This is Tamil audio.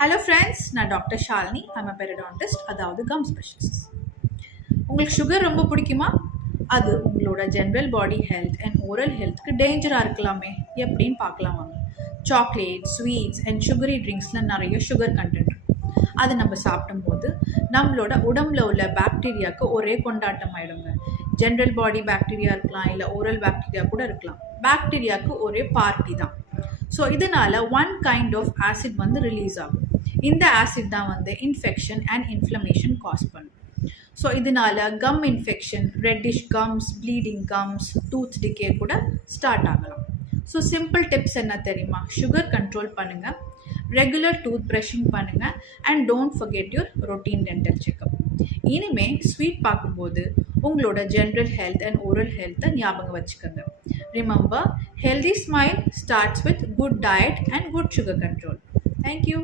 ஹலோ ஃப்ரெண்ட்ஸ், நான் டாக்டர் ஷாலினி. ஐம் அ பெரிடான்டிஸ்ட், அதாவது கம் ஸ்பெஷலிஸ்ட். உங்களுக்கு சுகர் ரொம்ப பிடிக்குமா? அது உங்களோட general body health and oral ஹெல்த்துக்கு டேஞ்சராக இருக்கலாமே. எப்படின்னு பார்க்கலாம் வாங்க. சாக்லேட், ஸ்வீட்ஸ் அண்ட் சுகரி ட்ரிங்க்ஸில் நிறைய சுகர் கண்டென்ட் இருக்கும். அது நம்ம சாப்பிடும்போது நம்மளோட உடம்புல உள்ள பாக்டீரியாவுக்கு ஒரே கொண்டாட்டம் ஆகிடுங்க. ஜென்ரல் பாடி பாக்டீரியா இருக்கலாம், இல்லை ஓரல் பாக்டீரியா கூட இருக்கலாம். பாக்டீரியாவுக்கு ஒரே பார்ட்டி தான். ஸோ இதனால் one kind of acid release ஆகும். இந்த ஆசிட் தான் இன்ஃபெக்ஷன் அண்ட் இன்ஃப்ளமேஷன் காஸ் பண்ணும். ஸோ இதனால் gum infection, reddish gums, bleeding gums, tooth decay கூட ஸ்டார்ட் ஆகலாம். ஸோ சிம்பிள் டிப்ஸ் என்ன தெரியுமா? சுகர் கண்ட்ரோல் பண்ணுங்கள், ரெகுலர் டூத் ப்ரஷிங் பண்ணுங்கள், and don't forget your routine dental checkup. இனிமேல் ஸ்வீட் பார்க்கும்போது உங்களோட ஜென்ரல் ஹெல்த் அண்ட் ஓரல் ஹெல்த்தை ஞாபகம் வச்சுக்கோங்க. Remember, healthy smile starts with good diet and good sugar control. Thank you.